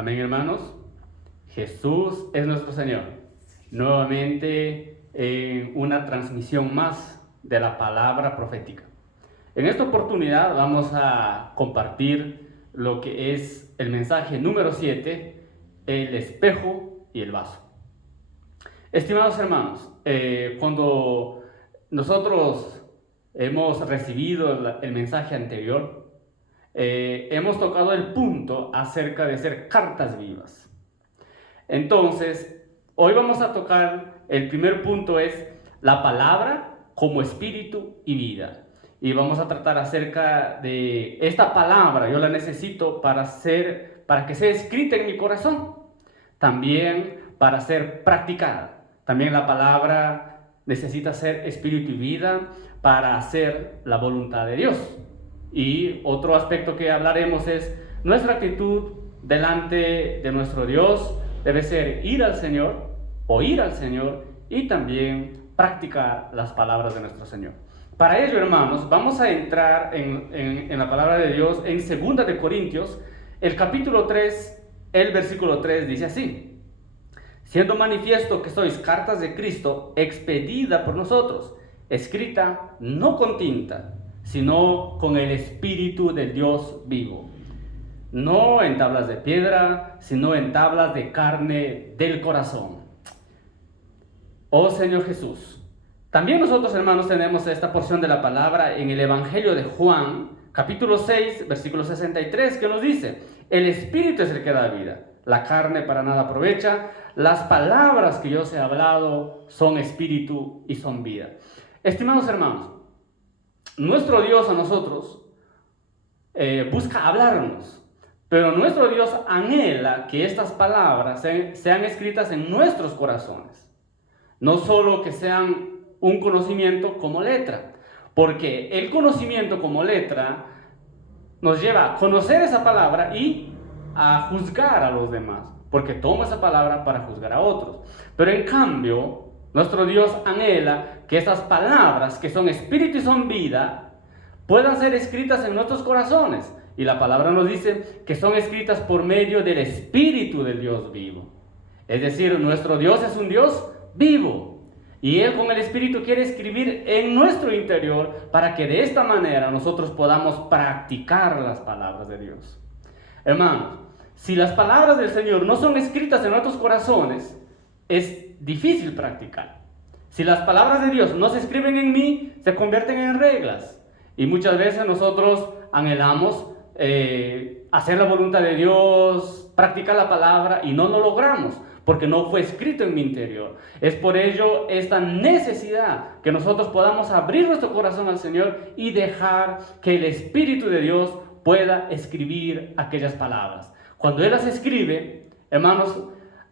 Amén, hermanos. Jesús es nuestro Señor. Nuevamente en una transmisión más de la palabra profética. En esta oportunidad vamos a compartir lo que es el mensaje número 7, el espejo y el vaso. Estimados hermanos, cuando nosotros hemos recibido el mensaje anterior, hemos tocado el punto acerca de ser cartas vivas. Entonces, hoy vamos a tocar, el primer punto es la palabra como espíritu y vida. Y vamos a tratar acerca de esta palabra. Yo la necesito para que sea escrita en mi corazón. También para ser practicada. También la palabra necesita ser espíritu y vida para hacer la voluntad de Dios. Y otro aspecto que hablaremos es nuestra actitud delante de nuestro Dios. Debe ser ir al Señor, oír al Señor y también practicar las palabras de nuestro Señor. Para ello, hermanos, vamos a entrar en la palabra de Dios en 2 de Corintios, el capítulo 3, el versículo 3 dice así: siendo manifiesto que sois cartas de Cristo, expedida por nosotros, escrita no con tinta, sino con el Espíritu del Dios vivo. No en tablas de piedra, sino en tablas de carne del corazón. Oh Señor Jesús. También nosotros, hermanos, tenemos esta porción de la palabra en el Evangelio de Juan, capítulo 6, versículo 63, que nos dice: el Espíritu es el que da vida, la carne para nada aprovecha, las palabras que yo os he hablado son espíritu y son vida. Estimados hermanos, nuestro Dios a nosotros busca hablarnos, pero nuestro Dios anhela que estas palabras sean escritas en nuestros corazones, no solo que sean un conocimiento como letra, porque el conocimiento como letra nos lleva a conocer esa palabra y a juzgar a los demás, porque toma esa palabra para juzgar a otros. Pero en cambio, nuestro Dios anhela que estas palabras, que son espíritu y son vida, puedan ser escritas en nuestros corazones. Y la palabra nos dice que son escritas por medio del Espíritu del Dios vivo. Es decir, nuestro Dios es un Dios vivo. Y Él con el Espíritu quiere escribir en nuestro interior para que de esta manera nosotros podamos practicar las palabras de Dios. Hermanos, si las palabras del Señor no son escritas en nuestros corazones, es difícil practicar. Si las palabras de Dios no se escriben en mí, se convierten en reglas. Y muchas veces nosotros anhelamos hacer la voluntad de Dios, practicar la palabra y no lo logramos, porque no fue escrito en mi interior. Es por ello esta necesidad que nosotros podamos abrir nuestro corazón al Señor y dejar que el Espíritu de Dios pueda escribir aquellas palabras. Cuando Él las escribe, hermanos,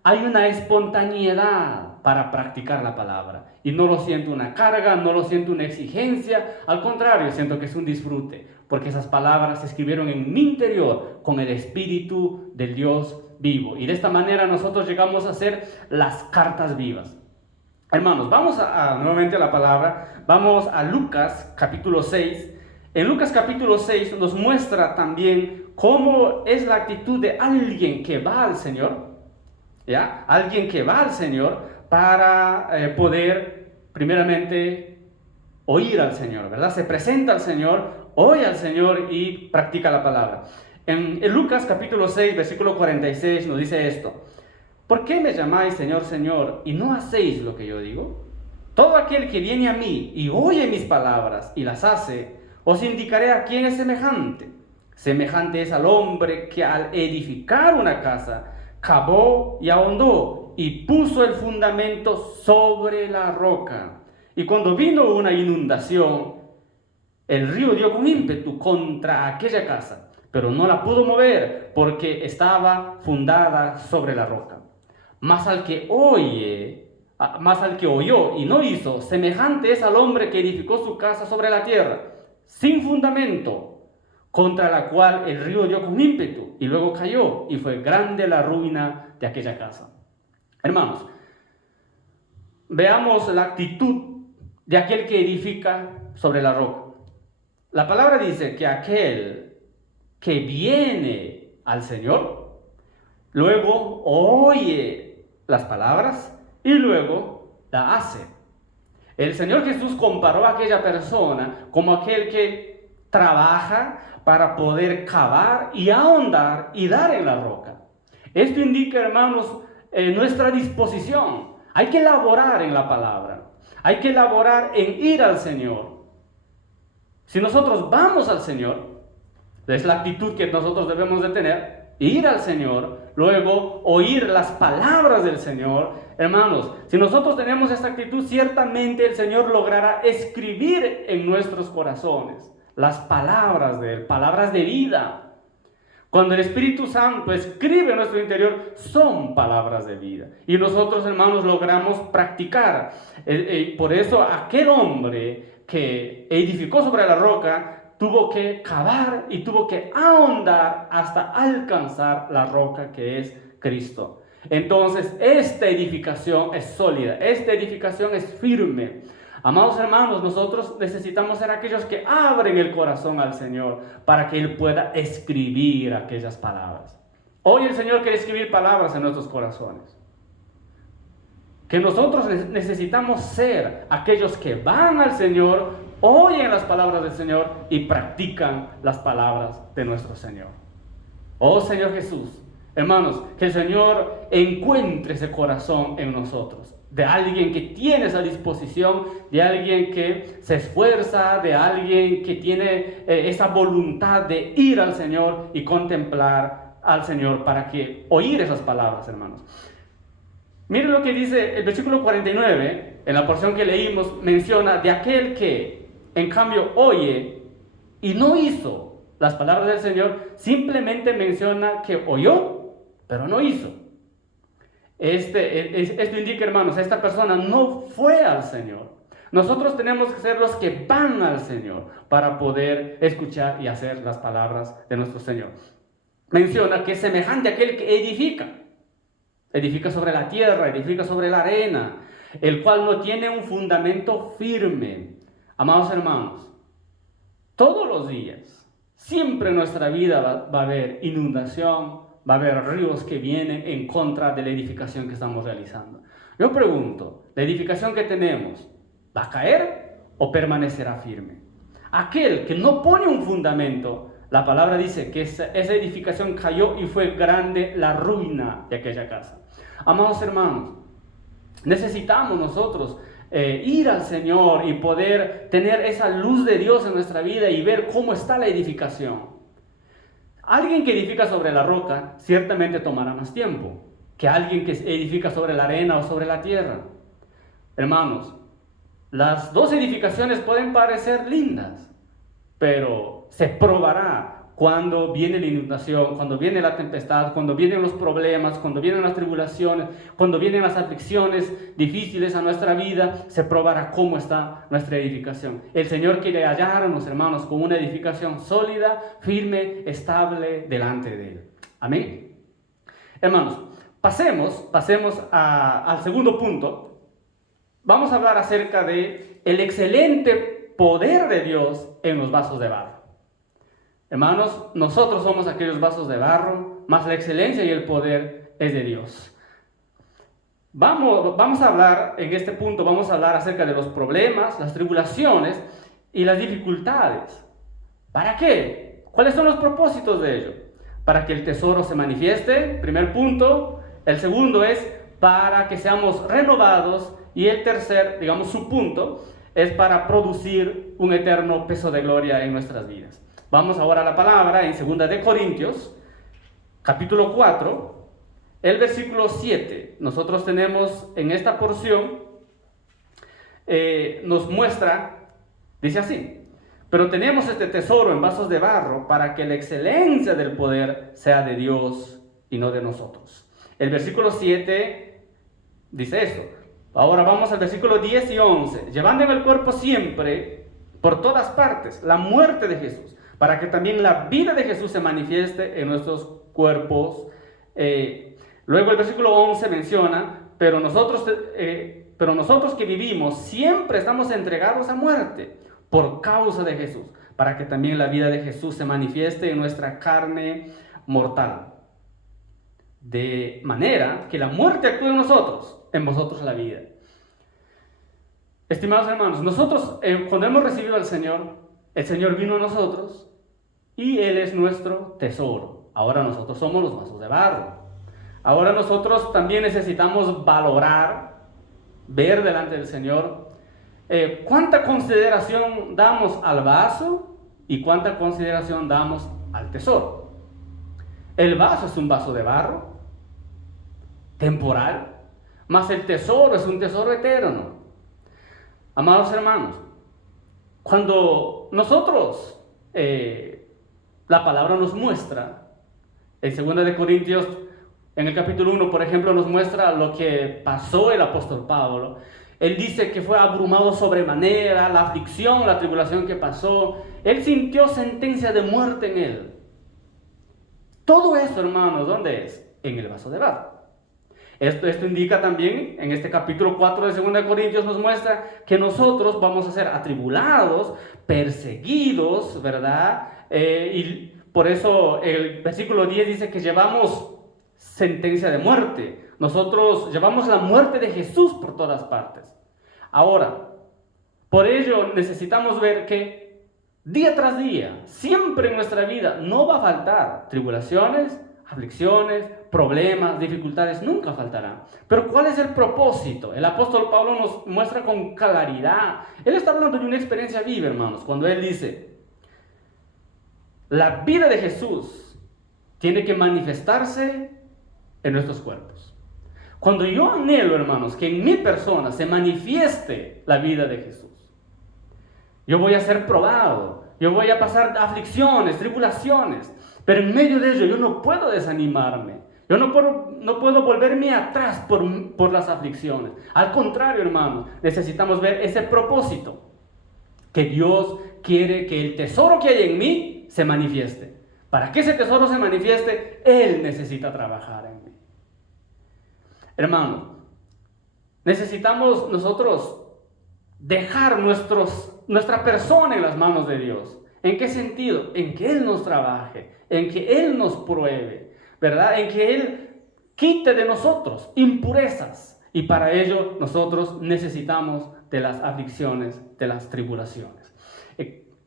hay una espontaneidad para practicar la palabra. Y no lo siento una carga, no lo siento una exigencia. Al contrario, siento que es un disfrute, porque esas palabras se escribieron en mi interior con el Espíritu del Dios vivo. Y de esta manera nosotros llegamos a ser las cartas vivas. Hermanos, vamos nuevamente a la palabra. Vamos a Lucas capítulo 6. En Lucas capítulo 6 nos muestra también cómo es la actitud de alguien que va al Señor. ¿Ya? Alguien que va al Señor para poder primeramente oír al Señor, ¿verdad? Se presenta al Señor, oye al Señor y practica la palabra. En Lucas capítulo 6, versículo 46 nos dice esto: ¿por qué me llamáis Señor, Señor, y no hacéis lo que yo digo? Todo aquel que viene a mí y oye mis palabras y las hace, os indicaré a quién es semejante. Semejante es al hombre que al edificar una casa, cavó y ahondó y puso el fundamento sobre la roca. Y cuando vino una inundación, el río dio con ímpetu contra aquella casa, pero no la pudo mover porque estaba fundada sobre la roca. Mas al que oyó y no hizo, semejante es al hombre que edificó su casa sobre la tierra, sin fundamento, contra la cual el río dio con ímpetu y luego cayó, y fue grande la ruina de aquella casa. Hermanos, veamos la actitud de aquel que edifica sobre la roca. La palabra dice que aquel que viene al Señor luego oye las palabras y luego la hace. El Señor Jesús comparó a aquella persona como aquel que trabaja para poder cavar y ahondar y dar en la roca. Esto indica, hermanos, nuestra disposición. Hay que laborar en la palabra. Hay que laborar en ir al Señor. Si nosotros vamos al Señor, es la actitud que nosotros debemos de tener, ir al Señor, luego oír las palabras del Señor. Hermanos, si nosotros tenemos esta actitud, ciertamente el Señor logrará escribir en nuestros corazones las palabras de Él, palabras de vida. Cuando el Espíritu Santo escribe en nuestro interior, son palabras de vida. Y nosotros, hermanos, logramos practicar. Por eso aquel hombre que edificó sobre la roca tuvo que cavar y tuvo que ahondar hasta alcanzar la roca que es Cristo. Entonces, esta edificación es sólida, esta edificación es firme. Amados hermanos, nosotros necesitamos ser aquellos que abren el corazón al Señor para que Él pueda escribir aquellas palabras. Hoy el Señor quiere escribir palabras en nuestros corazones. Que nosotros necesitamos ser aquellos que van al Señor, oyen las palabras del Señor y practican las palabras de nuestro Señor. Oh Señor Jesús, hermanos, que el Señor encuentre ese corazón en nosotros, de alguien que tiene esa disposición, de alguien que se esfuerza, de alguien que tiene esa voluntad de ir al Señor y contemplar al Señor para que oír esas palabras, hermanos. Miren lo que dice el versículo 49, en la porción que leímos, menciona de aquel que, en cambio, oye y no hizo las palabras del Señor, simplemente menciona que oyó, pero no hizo. Esto indica, hermanos, esta persona no fue al Señor. Nosotros tenemos que ser los que van al Señor para poder escuchar y hacer las palabras de nuestro Señor. Menciona que es semejante a aquel que edifica. Edifica sobre la tierra, edifica sobre la arena, el cual no tiene un fundamento firme. Amados hermanos, todos los días, siempre en nuestra vida va a haber inundación, va a haber ríos que vienen en contra de la edificación que estamos realizando. Yo pregunto, ¿la edificación que tenemos va a caer o permanecerá firme? Aquel que no pone un fundamento, la palabra dice que esa edificación cayó y fue grande la ruina de aquella casa. Amados hermanos, necesitamos nosotros ir al Señor y poder tener esa luz de Dios en nuestra vida y ver cómo está la edificación. Alguien que edifica sobre la roca ciertamente tomará más tiempo que alguien que edifica sobre la arena o sobre la tierra. Hermanos, las dos edificaciones pueden parecer lindas, pero se probará cuando viene la inundación, cuando viene la tempestad, cuando vienen los problemas, cuando vienen las tribulaciones, cuando vienen las aflicciones difíciles a nuestra vida, se probará cómo está nuestra edificación. El Señor quiere hallarnos, hermanos, con una edificación sólida, firme, estable delante de Él. Amén. Hermanos, pasemos al segundo punto. Vamos a hablar acerca de el excelente poder de Dios en los vasos de barro. Hermanos, nosotros somos aquellos vasos de barro, más la excelencia y el poder es de Dios. Vamos a hablar, en este punto, vamos a hablar acerca de los problemas, las tribulaciones y las dificultades. ¿Para qué? ¿Cuáles son los propósitos de ello? Para que el tesoro se manifieste, primer punto. El segundo es para que seamos renovados. Y el tercer, digamos, su punto, es para producir un eterno peso de gloria en nuestras vidas. Vamos ahora a la palabra en 2 de Corintios, capítulo 4, el versículo 7. Nosotros tenemos en esta porción, nos muestra, dice así: pero tenemos este tesoro en vasos de barro para que la excelencia del poder sea de Dios y no de nosotros. El versículo 7 dice eso. Ahora vamos al versículo 10 y 11. Llevando en el cuerpo siempre, por todas partes, la muerte de Jesús, para que también la vida de Jesús se manifieste en nuestros cuerpos. Luego el versículo 11 menciona, pero nosotros que vivimos siempre estamos entregados a muerte por causa de Jesús, para que también la vida de Jesús se manifieste en nuestra carne mortal. de manera que la muerte actúe en nosotros, en vosotros la vida. Estimados hermanos, nosotros cuando hemos recibido al Señor, el Señor vino a nosotros y Él es nuestro tesoro. Ahora nosotros somos los vasos de barro. Ahora nosotros también necesitamos valorar, ver delante del Señor, cuánta consideración damos al vaso y cuánta consideración damos al tesoro. El vaso es un vaso de barro, temporal, mas el tesoro es un tesoro eterno. Amados hermanos, cuando nosotros, la palabra nos muestra, en 2 de Corintios, en el capítulo 1, por ejemplo, nos muestra lo que pasó el apóstol Pablo. Él dice que fue abrumado sobremanera, la aflicción, la tribulación que pasó. Él sintió sentencia de muerte en él. Todo eso, hermanos, ¿dónde es? En el vaso de barro. Esto indica también, en este capítulo 4 de 2 de Corintios nos muestra que nosotros vamos a ser atribulados, perseguidos, ¿verdad? Y por eso el versículo 10 dice que llevamos sentencia de muerte. Nosotros llevamos la muerte de Jesús por todas partes. Ahora, por ello necesitamos ver que día tras día, siempre en nuestra vida, no va a faltar tribulaciones, aflicciones, problemas, dificultades, nunca faltarán. Pero ¿cuál es el propósito? El apóstol Pablo nos muestra con claridad. Él está hablando de una experiencia viva, hermanos, cuando él dice, la vida de Jesús tiene que manifestarse en nuestros cuerpos. Cuando yo anhelo, hermanos, que en mi persona se manifieste la vida de Jesús, yo voy a ser probado, yo voy a pasar aflicciones, tribulaciones, pero en medio de ello yo no puedo desanimarme. Yo no puedo volverme atrás por las aflicciones. Al contrario, hermanos, necesitamos ver ese propósito. Que Dios quiere que el tesoro que hay en mí se manifieste. Para que ese tesoro se manifieste, Él necesita trabajar en mí. Hermanos, necesitamos nosotros dejar nuestra persona en las manos de Dios. ¿En qué sentido? En que Él nos trabaje, en que Él nos pruebe, ¿verdad? En que Él quite de nosotros impurezas. Y para ello nosotros necesitamos de las aflicciones, de las tribulaciones.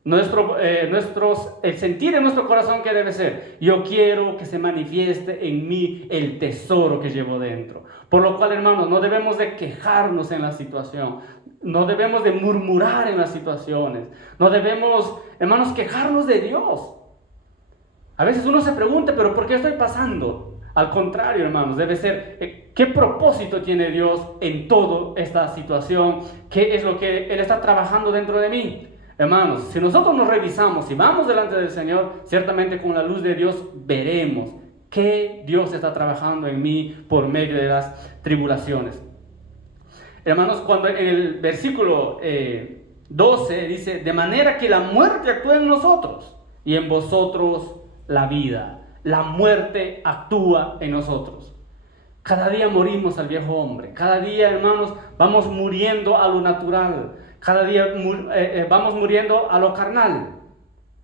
El sentir en nuestro corazón que debe ser, yo quiero que se manifieste en mí el tesoro que llevo dentro. Por lo cual, hermanos, no debemos de quejarnos en la situación, no debemos de murmurar en las situaciones, no debemos, hermanos, quejarnos de Dios. A veces uno se pregunta, pero ¿por qué estoy pasando? Al contrario, hermanos, debe ser, ¿qué propósito tiene Dios en toda esta situación? ¿Qué es lo que Él está trabajando dentro de mí? Hermanos, si nosotros nos revisamos y vamos delante del Señor, ciertamente con la luz de Dios veremos que Dios está trabajando en mí por medio de las tribulaciones. Hermanos, cuando en el versículo 12 dice, de manera que la muerte actúa en nosotros y en vosotros la vida. La muerte actúa en nosotros. Cada día morimos al viejo hombre. Cada día, hermanos, vamos muriendo a lo natural. Cada día vamos muriendo a lo carnal.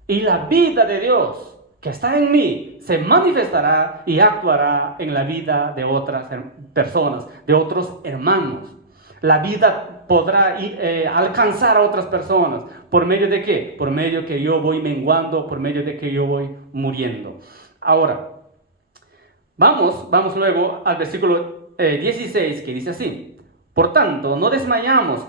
Y la vida de Dios que está en mí se manifestará y actuará en la vida de otras personas, de otros hermanos. La vida podrá alcanzar a otras personas. ¿Por medio de qué? Por medio que yo voy menguando, por medio de que yo voy muriendo. Ahora, vamos luego al versículo 16 que dice así. Por tanto, no desmayamos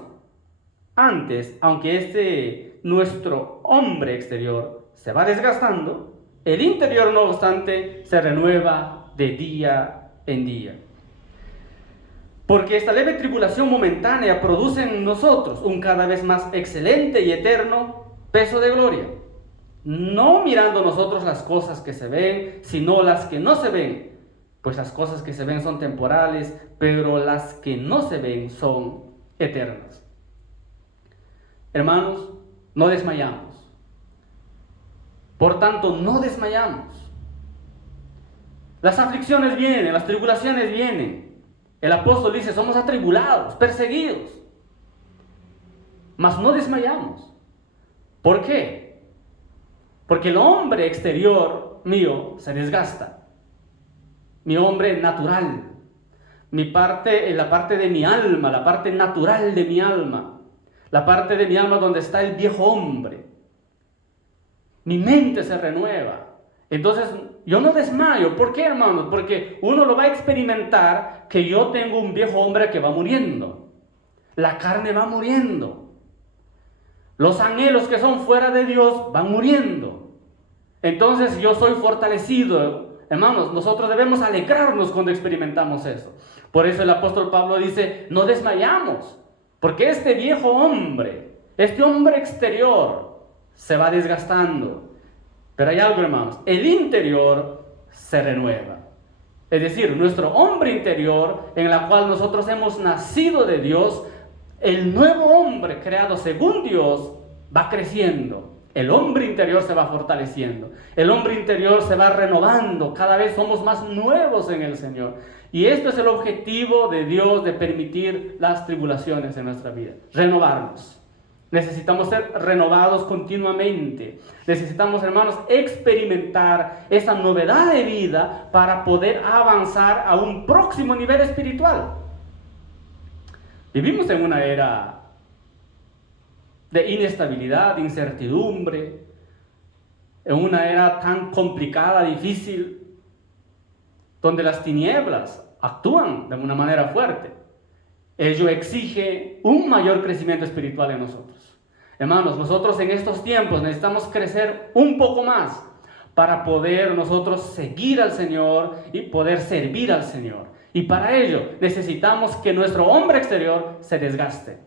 antes, aunque nuestro hombre exterior se va desgastando, el interior no obstante se renueva de día en día. Porque esta leve tribulación momentánea produce en nosotros un cada vez más excelente y eterno peso de gloria. No mirando nosotros las cosas que se ven, sino las que no se ven. Pues las cosas que se ven son temporales, pero las que no se ven son eternas. Hermanos, no desmayamos. Por tanto, no desmayamos. Las aflicciones vienen, las tribulaciones vienen. El apóstol dice, somos atribulados, perseguidos. Mas no desmayamos. ¿Por qué? Porque el hombre exterior mío se desgasta. mi hombre natural, la parte de mi alma, la parte natural de mi alma, la parte de mi alma donde está el viejo hombre. Mi mente se renueva. Entonces, yo no desmayo. ¿Por qué, hermanos? Porque uno lo va a experimentar que yo tengo un viejo hombre que va muriendo. La carne va muriendo. Los anhelos que son fuera de Dios van muriendo. Entonces, yo soy fortalecido. Hermanos, nosotros debemos alegrarnos cuando experimentamos eso. Por eso el apóstol Pablo dice, no desmayamos. Porque este viejo hombre, este hombre exterior, se va desgastando. Pero hay algo, hermanos, el interior se renueva. Es decir, nuestro hombre interior, en la cual nosotros hemos nacido de Dios, el nuevo hombre creado según Dios va creciendo. El hombre interior se va fortaleciendo. El hombre interior se va renovando. Cada vez somos más nuevos en el Señor. Y esto es el objetivo de Dios, de permitir las tribulaciones en nuestra vida. Renovarnos. Necesitamos ser renovados continuamente. Necesitamos, hermanos, experimentar esa novedad de vida para poder avanzar a un próximo nivel espiritual. Vivimos en una era de inestabilidad, de incertidumbre, en una era tan complicada, difícil, donde las tinieblas actúan de una manera fuerte. Ello exige un mayor crecimiento espiritual en nosotros. Hermanos, nosotros en estos tiempos necesitamos crecer un poco más para poder nosotros seguir al Señor y poder servir al Señor. Y para ello necesitamos que nuestro hombre exterior se desgaste.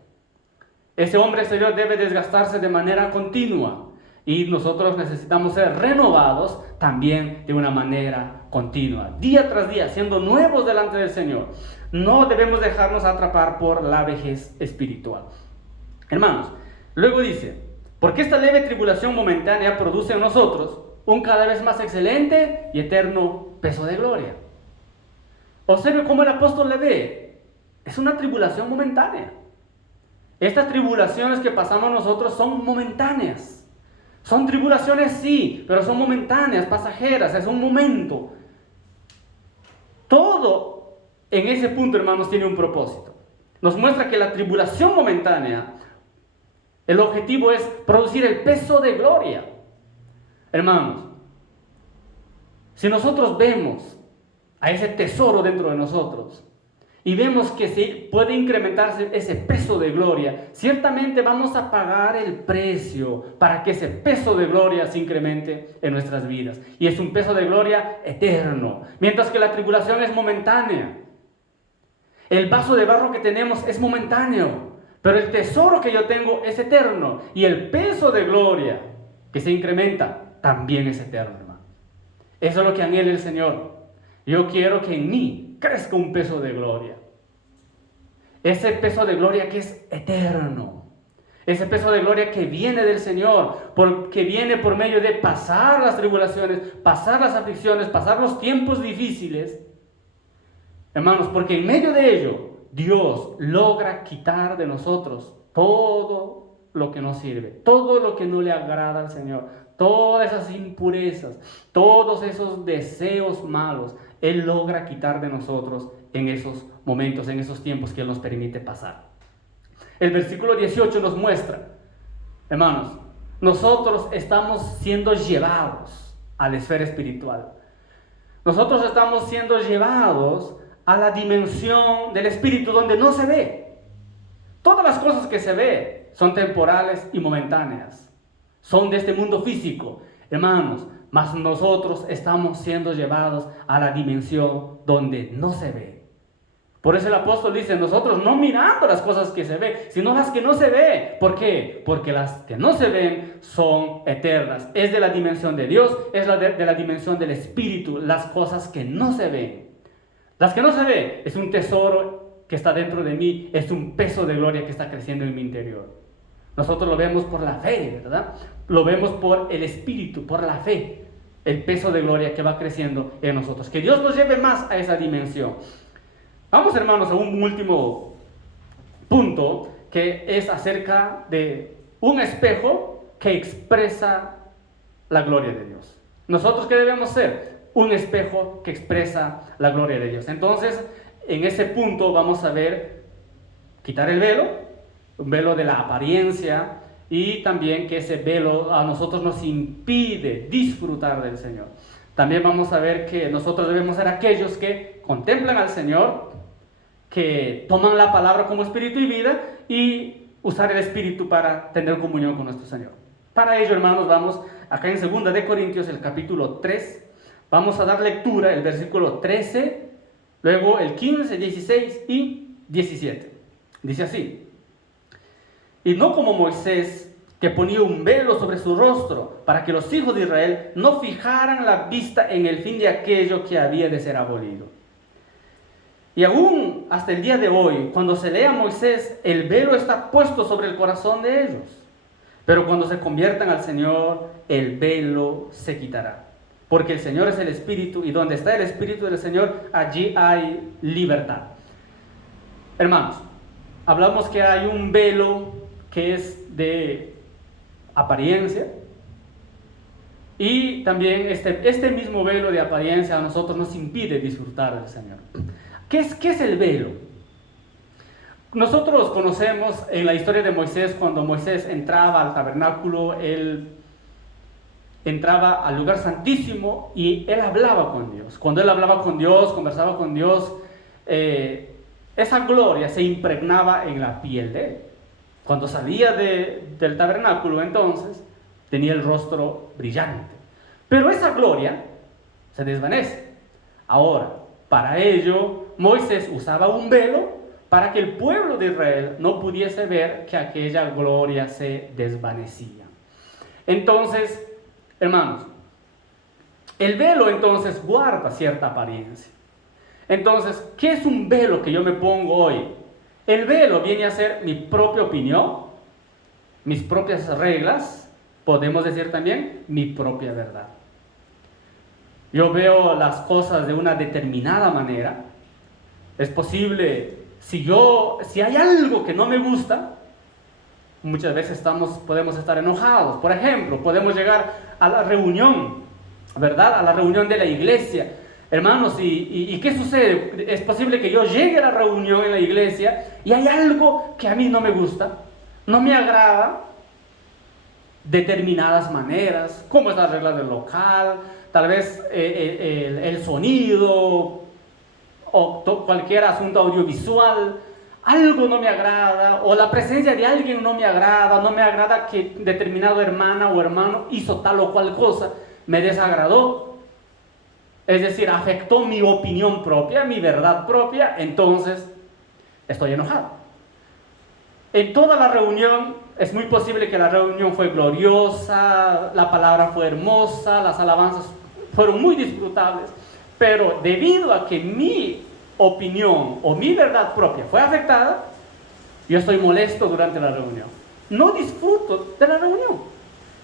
Ese hombre exterior debe desgastarse de manera continua. Y nosotros necesitamos ser renovados también de una manera continua, día tras día, siendo nuevos delante del Señor. No debemos dejarnos atrapar por la vejez espiritual. Hermanos, luego dice, porque esta leve tribulación momentánea produce en nosotros un cada vez más excelente y eterno peso de gloria. Observe cómo el apóstol le ve. Es una tribulación momentánea. Estas tribulaciones que pasamos nosotros son momentáneas. Son tribulaciones, sí, pero son momentáneas, pasajeras, es un momento. Todo en ese punto, hermanos, tiene un propósito. Nos muestra que la tribulación momentánea, el objetivo es producir el peso de gloria. Hermanos, si nosotros vemos a ese tesoro dentro de nosotros y vemos que se puede incrementarse ese peso de gloria, ciertamente vamos a pagar el precio para que ese peso de gloria se incremente en nuestras vidas. Y es un peso de gloria eterno, mientras que la tribulación es momentánea. El vaso de barro que tenemos es momentáneo, pero el tesoro que yo tengo es eterno. Y el peso de gloria que se incrementa también es eterno, hermano. Eso es lo que anhela el Señor. Yo quiero que en mí crezca un peso de gloria. Ese peso de gloria que es eterno. Ese peso de gloria que viene del Señor, que viene por medio de pasar las tribulaciones, pasar las aflicciones, pasar los tiempos difíciles. Hermanos, porque en medio de ello, Dios logra quitar de nosotros todo lo que nos sirve, todo lo que no le agrada al Señor, todas esas impurezas, todos esos deseos malos. Él logra quitar de nosotros en esos momentos, en esos tiempos que Él nos permite pasar. El versículo 18 nos muestra, hermanos, nosotros estamos siendo llevados a la esfera espiritual. Nosotros estamos siendo llevados a la dimensión del espíritu donde no se ve. Todas las cosas que se ve son temporales y momentáneas. Son de este mundo físico, hermanos. Mas nosotros estamos siendo llevados a la dimensión donde no se ve. Por eso el apóstol dice, nosotros no mirando las cosas que se ven, sino las que no se ven. ¿Por qué? Porque las que no se ven son eternas. Es de la dimensión de Dios, es de la dimensión del Espíritu, las cosas que no se ven. Las que no se ven es un tesoro que está dentro de mí, es un peso de gloria que está creciendo en mi interior. Nosotros lo vemos por la fe, ¿verdad? Lo vemos por el Espíritu, por la fe. El peso de gloria que va creciendo en nosotros. Que Dios nos lleve más a esa dimensión. Vamos, hermanos, a un último punto, que es acerca de un espejo que expresa la gloria de Dios. ¿Nosotros qué debemos ser? un espejo que expresa la gloria de Dios. Entonces, en ese punto vamos a ver quitar el velo, un velo de la apariencia, y también que ese velo a nosotros nos impide disfrutar del Señor. También vamos a ver que nosotros debemos ser aquellos que contemplan al Señor, que toman la palabra como espíritu y vida, y usar el espíritu para tener comunión con nuestro Señor. Para ello, hermanos, vamos acá en 2 de Corintios, el capítulo 3, vamos a dar lectura, el versículo 13, luego el 15, 16 y 17. Dice así: y no como Moisés, que ponía un velo sobre su rostro, para que los hijos de Israel no fijaran la vista en el fin de aquello que había de ser abolido. Y aún hasta el día de hoy, cuando se lee a Moisés, el velo está puesto sobre el corazón de ellos. Pero cuando se conviertan al Señor, el velo se quitará. Porque el Señor es el Espíritu, y donde está el Espíritu del Señor, allí hay libertad. Hermanos, hablamos que hay un velo que es de apariencia, y también este mismo velo de apariencia a nosotros nos impide disfrutar del Señor. ¿Qué es el velo? Nosotros conocemos en la historia de Moisés, cuando Moisés entraba al tabernáculo, él entraba al lugar santísimo y él hablaba con Dios. Cuando él hablaba con Dios, conversaba con Dios, esa gloria se impregnaba en la piel de él. Cuando salía del tabernáculo, entonces, tenía el rostro brillante. Pero esa gloria se desvanece. Ahora, para ello, Moisés usaba un velo para que el pueblo de Israel no pudiese ver que aquella gloria se desvanecía. Entonces, hermanos, el velo entonces guarda cierta apariencia. Entonces, ¿qué es un velo que yo me pongo hoy? El velo viene a ser mi propia opinión, mis propias reglas, podemos decir también mi propia verdad. Yo veo las cosas de una determinada manera. Es posible, si hay algo que no me gusta, muchas veces podemos estar enojados. Por ejemplo, podemos llegar a la reunión, ¿verdad? A la reunión de la iglesia. Hermanos, ¿y qué sucede? Es posible que yo llegue a la reunión en la iglesia y hay algo que a mí no me gusta, no me agrada, determinadas maneras, como es las reglas del local, tal vez el sonido o cualquier asunto audiovisual, algo no me agrada, o la presencia de alguien no me agrada que determinado hermana o hermano hizo tal o cual cosa, me desagradó. Es decir, afectó mi opinión propia, mi verdad propia, entonces estoy enojado. En toda la reunión, es muy posible que la reunión fue gloriosa, la palabra fue hermosa, las alabanzas fueron muy disfrutables, pero debido a que mi opinión o mi verdad propia fue afectada, yo estoy molesto durante la reunión. No disfruto de la reunión.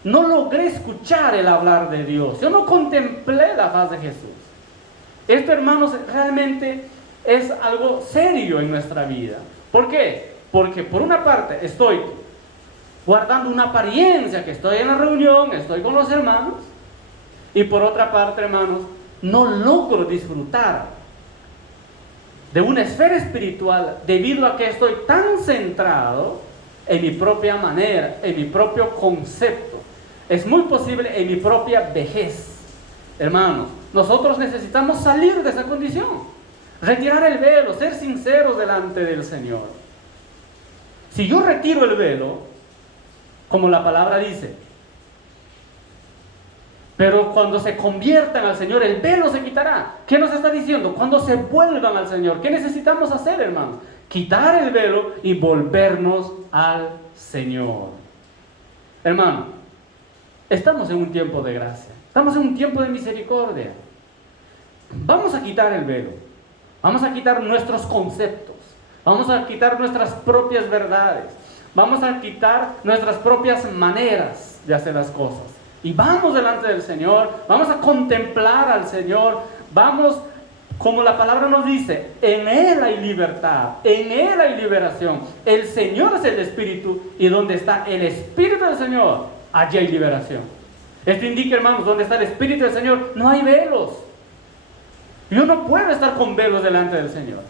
No logré escuchar el hablar de Dios. Yo no contemplé la faz de Jesús. Esto, hermanos, realmente es algo serio en nuestra vida. ¿Por qué? Porque por una parte estoy guardando una apariencia que estoy en la reunión, estoy con los hermanos, y por otra parte, hermanos, no logro disfrutar de una esfera espiritual debido a que estoy tan centrado en mi propia manera, en mi propio concepto. Es muy posible en mi propia vejez. Hermanos, nosotros necesitamos salir de esa condición, retirar el velo, ser sinceros delante del Señor. Si yo retiro el velo, como la palabra dice, pero cuando se conviertan al Señor, el velo se quitará. ¿Qué nos está diciendo? Cuando se vuelvan al Señor, ¿qué necesitamos hacer, hermanos? Quitar el velo y volvernos al Señor. Hermano, estamos en un tiempo de gracia, estamos en un tiempo de misericordia. Vamos a quitar el velo, vamos a quitar nuestros conceptos, vamos a quitar nuestras propias verdades, vamos a quitar nuestras propias maneras de hacer las cosas. Y vamos delante del Señor, vamos a contemplar al Señor, vamos, como la palabra nos dice, en Él hay libertad, en Él hay liberación. El Señor es el Espíritu, y donde está el Espíritu del Señor, allí hay liberación. Esto indica, hermanos, donde está el Espíritu del Señor, no hay velos. Yo no puedo estar con velos delante del Señor.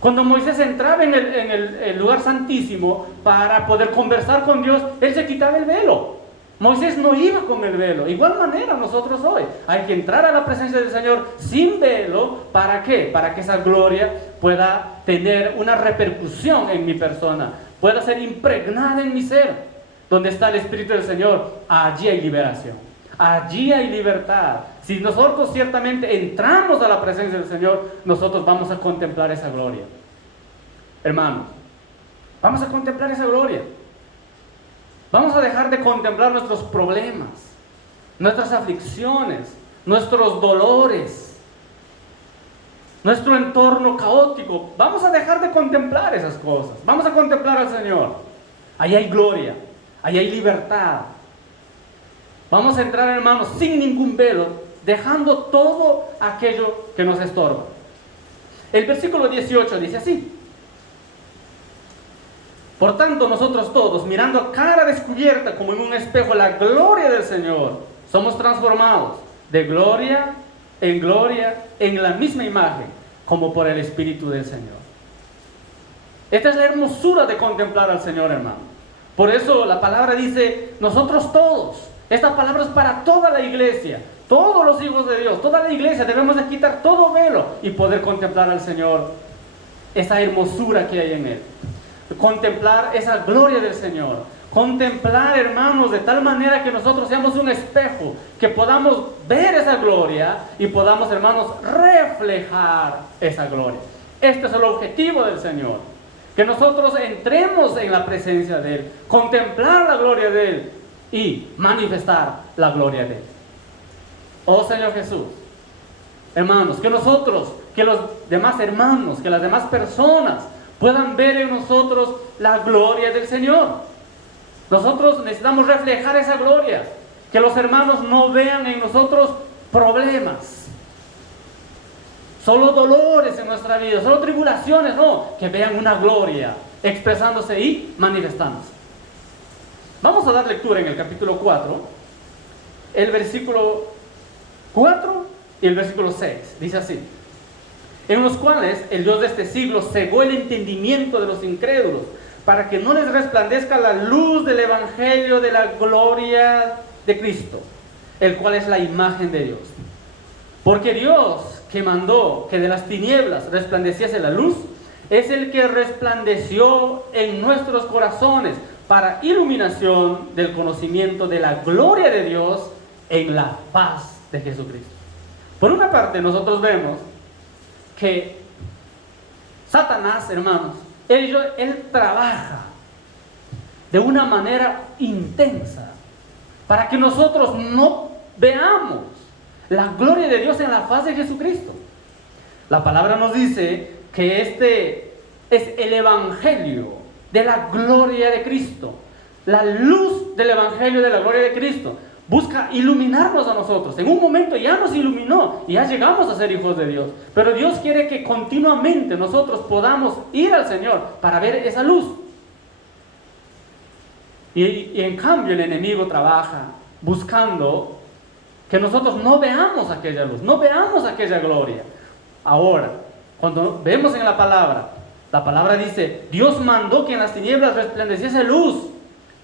Cuando Moisés entraba en el lugar santísimo para poder conversar con Dios, él se quitaba el velo. Moisés no iba con el velo. Igual manera nosotros hoy. Hay que entrar a la presencia del Señor sin velo. ¿Para qué? Para que esa gloria pueda tener una repercusión en mi persona, pueda ser impregnada en mi ser. Donde está el Espíritu del Señor, allí hay liberación, allí hay libertad. Si nosotros ciertamente entramos a la presencia del Señor, nosotros vamos a contemplar esa gloria. Hermanos, vamos a contemplar esa gloria. Vamos a dejar de contemplar nuestros problemas, nuestras aflicciones, nuestros dolores, nuestro entorno caótico. Vamos a dejar de contemplar esas cosas. Vamos a contemplar al Señor. Ahí hay gloria, ahí hay libertad. Vamos a entrar, hermanos, sin ningún velo, dejando todo aquello que nos estorba. El versículo 18 dice así: por tanto, nosotros todos, mirando a cara descubierta como en un espejo la gloria del Señor, somos transformados de gloria en la misma imagen, como por el Espíritu del Señor. Esta es la hermosura de contemplar al Señor, hermano. Por eso la palabra dice, nosotros todos. Esta palabra es para toda la iglesia, todos los hijos de Dios, toda la iglesia. Debemos de quitar todo velo y poder contemplar al Señor, esa hermosura que hay en Él. Contemplar esa gloria del Señor. Contemplar, hermanos, de tal manera que nosotros seamos un espejo, que podamos ver esa gloria y podamos, hermanos, reflejar esa gloria. Este es el objetivo del Señor, que nosotros entremos en la presencia de Él, contemplar la gloria de Él y manifestar la gloria de Él. Oh Señor Jesús, hermanos, que nosotros, que los demás hermanos, que las demás personas puedan ver en nosotros la gloria del Señor. Nosotros necesitamos reflejar esa gloria, que los hermanos no vean en nosotros problemas, solo dolores en nuestra vida, solo tribulaciones, no, que vean una gloria expresándose y manifestándose. Vamos a dar lectura en el capítulo 4, el versículo 4 y el versículo 6, dice así: en los cuales el Dios de este siglo cegó el entendimiento de los incrédulos, para que no les resplandezca la luz del evangelio de la gloria de Cristo, el cual es la imagen de Dios. Porque Dios, que mandó que de las tinieblas resplandeciese la luz, es el que resplandeció en nuestros corazones para iluminación del conocimiento de la gloria de Dios en la faz de Jesucristo. Por una parte, nosotros vemos que Satanás, hermanos, él trabaja de una manera intensa para que nosotros no veamos la gloria de Dios en la faz de Jesucristo. La palabra nos dice que este es el evangelio de la gloria de Cristo, la luz del evangelio de la gloria de Cristo. Busca iluminarnos a nosotros. En un momento ya nos iluminó y ya llegamos a ser hijos de Dios. Pero Dios quiere que continuamente nosotros podamos ir al Señor para ver esa luz. Y en cambio el enemigo trabaja buscando que nosotros no veamos aquella luz, no veamos aquella gloria. Ahora, cuando vemos en la palabra dice, Dios mandó que en las tinieblas resplandeciese luz.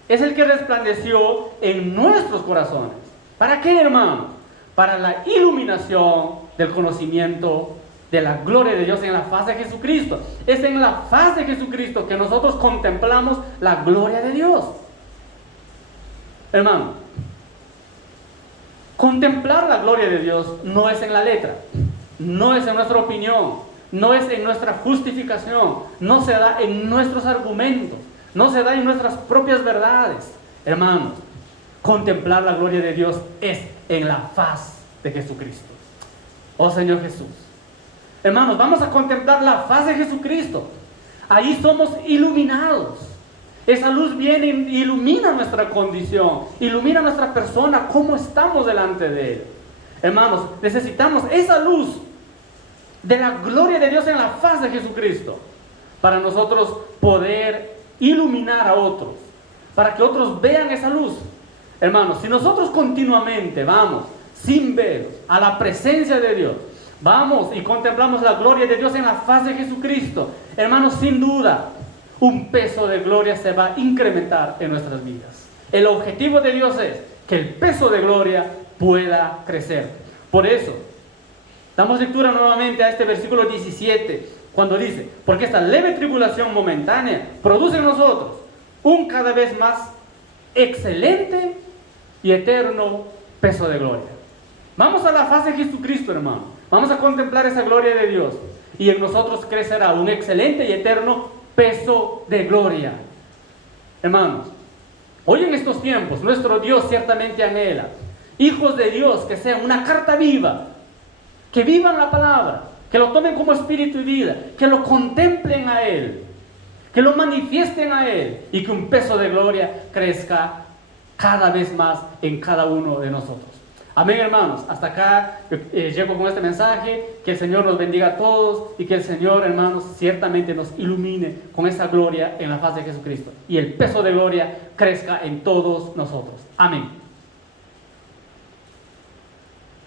Es el que resplandeció en nuestros corazones. ¿Para qué, hermano? Para la iluminación del conocimiento de la gloria de Dios en la faz de Jesucristo. Es en la faz de Jesucristo que nosotros contemplamos la gloria de Dios. Hermano, contemplar la gloria de Dios no es en la letra, no es en nuestra opinión, no es en nuestra justificación, no se da en nuestros argumentos, no se da en nuestras propias verdades. Hermanos, contemplar la gloria de Dios es en la faz de Jesucristo. Oh Señor Jesús. Hermanos, vamos a contemplar la faz de Jesucristo. Ahí somos iluminados. Esa luz viene e ilumina nuestra condición, ilumina nuestra persona, cómo estamos delante de Él. Hermanos, necesitamos esa luz de la gloria de Dios en la faz de Jesucristo para nosotros poder iluminar a otros, para que otros vean esa luz. Hermanos, si nosotros continuamente vamos sin velos a la presencia de Dios, vamos y contemplamos la gloria de Dios en la faz de Jesucristo, hermanos, sin duda, un peso de gloria se va a incrementar en nuestras vidas. El objetivo de Dios es que el peso de gloria pueda crecer. Por eso, damos lectura nuevamente a este versículo 17, cuando dice, porque esta leve tribulación momentánea produce en nosotros un cada vez más excelente y eterno peso de gloria. Vamos a la faz de Jesucristo, hermano. Vamos a contemplar esa gloria de Dios. Y en nosotros crecerá un excelente y eterno peso de gloria. Hermanos, hoy en estos tiempos, nuestro Dios ciertamente anhela hijos de Dios que sean una carta viva, que vivan la palabra, que lo tomen como espíritu y vida, que lo contemplen a Él, que lo manifiesten a Él y que un peso de gloria crezca cada vez más en cada uno de nosotros. Amén, hermanos. Hasta acá llego con este mensaje. Que el Señor nos bendiga a todos y que el Señor, hermanos, ciertamente nos ilumine con esa gloria en la faz de Jesucristo y el peso de gloria crezca en todos nosotros. Amén.